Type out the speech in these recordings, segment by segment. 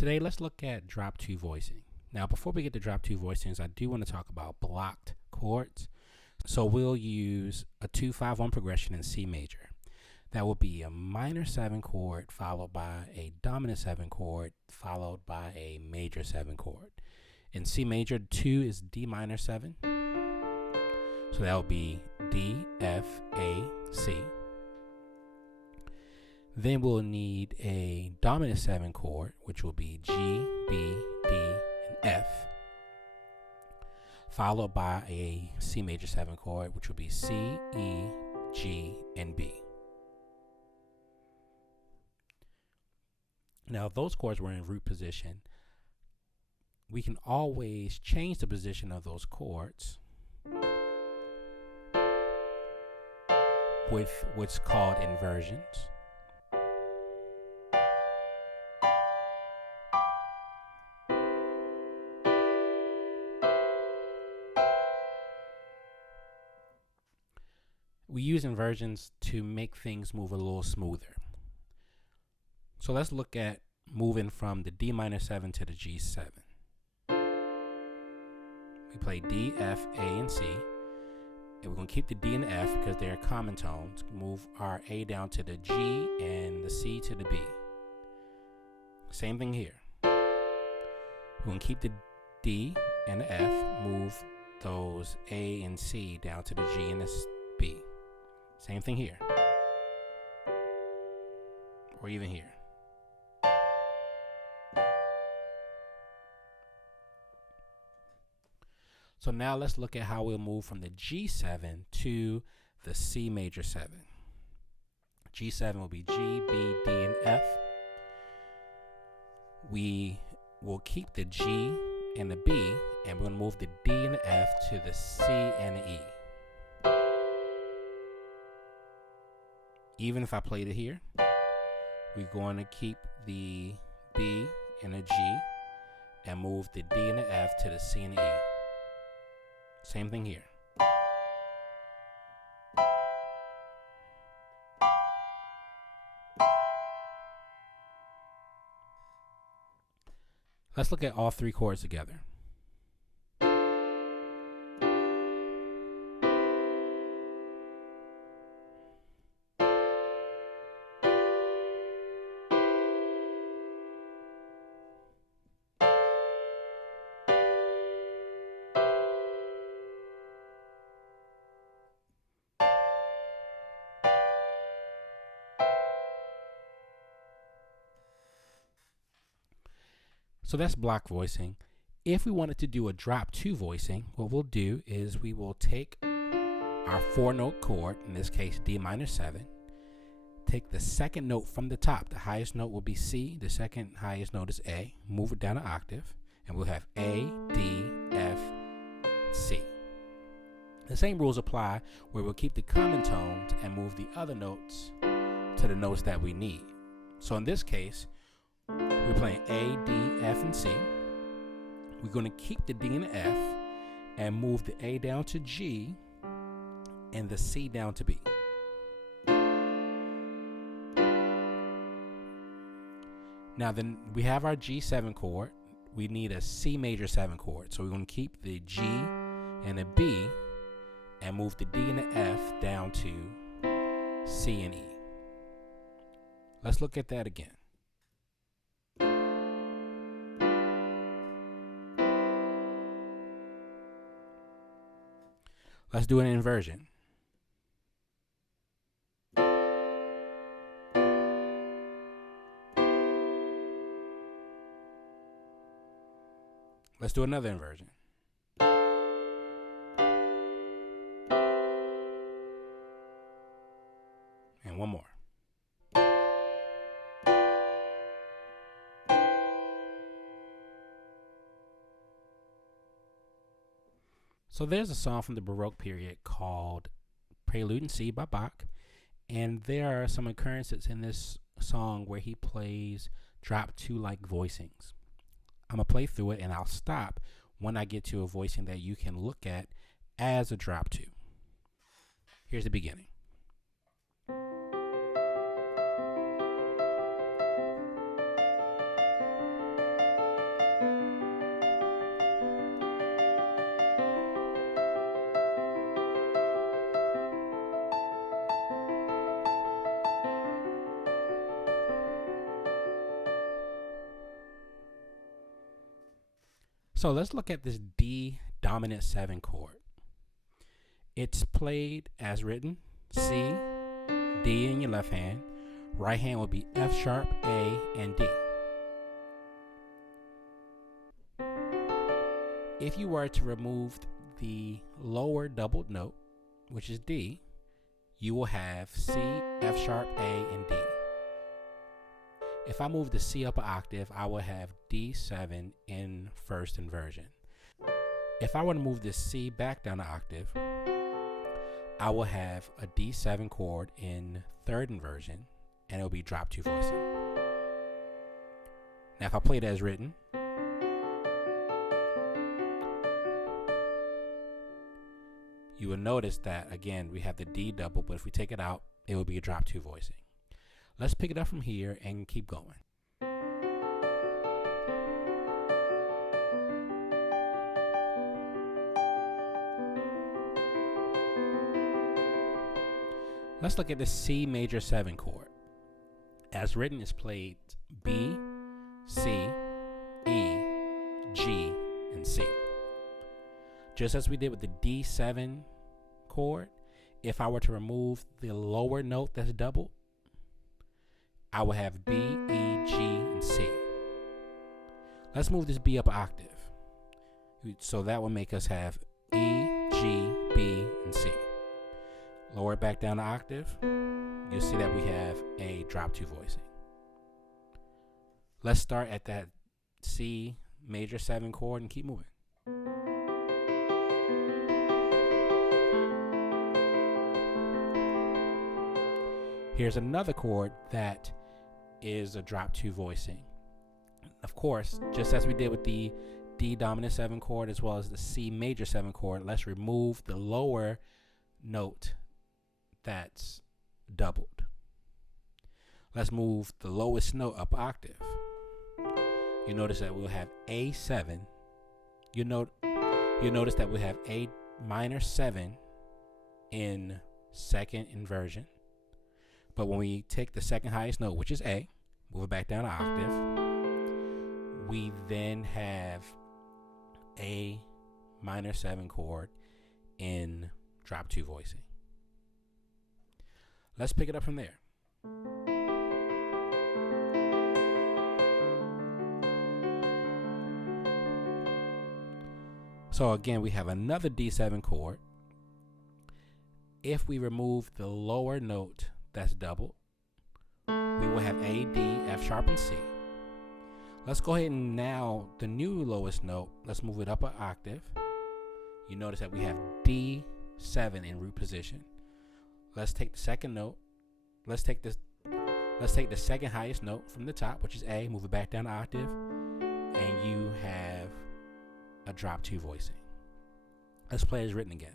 Today, let's look at drop 2 voicing. Now, before we get to drop 2 voicings, I do want to talk about blocked chords. So we'll use a 2-5-1 progression in C major. That will be a minor 7 chord followed by a dominant 7 chord followed by a major 7 chord. In C major, 2 is D minor 7. So that will be D, F, A, C. Then we'll need a dominant 7 chord, which will be G, B, D, and F, followed by a C major 7 chord, which will be C, E, G, and B. Now, if those chords were in root position, we can always change the position of those chords with what's called inversions. We use inversions to make things move a little smoother. So let's look at moving from the D minor 7 to the G7. We play D, F, A, and C. And we're going to keep the D and the F because they're common tones. Move our A down to the G and the C to the B. Same thing here. We're going to keep the D and the F, move those A and C down to the G and the B. Same thing here. Or even here. So now let's look at how we'll move from the G7 to the C major 7. G7 will be G, B, D, and F. We will keep the G and the B, and we're going to move the D and the F to the C and the E. Even if I played it here, we're going to keep the B and the G and move the D and the F to the C and the E. Same thing here. Let's look at all 3 chords together. So that's block voicing. If we wanted to do a drop 2 voicing, what we'll do is we will take our 4-note chord, in this case D minor 7, take the second note from the top. The highest note will be C, the second highest note is A, move it down an octave, and we'll have A, D, F, C. The same rules apply where we'll keep the common tones and move the other notes to the notes that we need. So in this case, we're playing A, D, F, and C. We're going to keep the D and the F and move the A down to G and the C down to B. Now then we have our G7 chord. We need a C major 7 chord. So we're going to keep the G and the B and move the D and the F down to C and E. Let's look at that again. Let's do an inversion. Let's do another inversion. And one more. So there's a song from the Baroque period called Prelude in C by Bach, and there are some occurrences in this song where he plays drop 2 like voicings. I'm going to play through it and I'll stop when I get to a voicing that you can look at as a drop 2. Here's the beginning. So let's look at this D dominant 7 chord. It's played as written: C, D in your left hand, right hand will be F sharp, A, and D. If you were to remove the lower doubled note, which is D, you will have C, F sharp, A, and D. If I move the C up an octave, I will have D7 in first inversion. If I were to move the C back down an octave, I will have a D7 chord in third inversion, and it will be drop 2 voicing. Now if I play it as written, you will notice that again we have the D double, but if we take it out, it will be a drop 2 voicing. Let's pick it up from here and keep going. Let's look at the C major 7 chord. As written, is played B, C, E, G, and C. Just as we did with the D7 chord, if I were to remove the lower note that's doubled, I will have B, E, G, and C. Let's move this B up an octave. So that will make us have E, G, B, and C. Lower it back down an octave, you'll see that we have a drop 2 voicing. Let's start at that C major 7 chord and keep moving. Here's another chord that is a drop 2 voicing. Of course, just as we did with the D dominant 7 chord as well as the C major 7 chord, let's remove the lower note that's doubled. Let's move the lowest note up an octave. You notice that we'll have A7. You notice that we have A minor 7 in second inversion. But when we take the second highest note, which is A, move it back down an octave, we then have A minor 7 chord in drop 2 voicing. Let's pick it up from there. So again, we have another D7 chord. If we remove the lower note that's doubled, we will have A, D, F sharp, and C. Let's go ahead and now the new lowest note, let's move it up an octave. You notice that we have D7 in root position. Let's take the second note. Let's take the second highest note from the top, which is A, move it back down an octave, and you have a drop 2 voicing. Let's play as written again.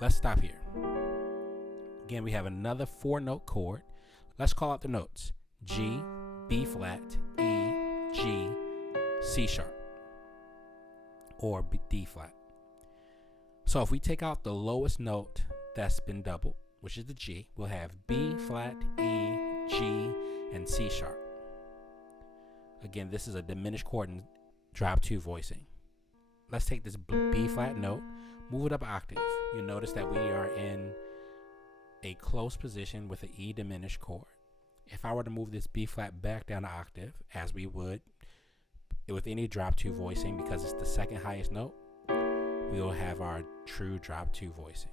Let's stop here. Again, we have another 4-note chord. Let's call out the notes: G, B flat, E, G, C sharp, or D flat. So if we take out the lowest note that's been doubled, which is the G, we'll have B flat, E, G, and C sharp. Again, this is a diminished chord in drop 2 voicing. Let's take this B flat note, move it up an octave. You'll notice that we are in a close position with an E diminished chord. If I were to move this B flat back down an octave, as we would with any drop 2 voicing, because it's the second highest note, we will have our true drop 2 voicing.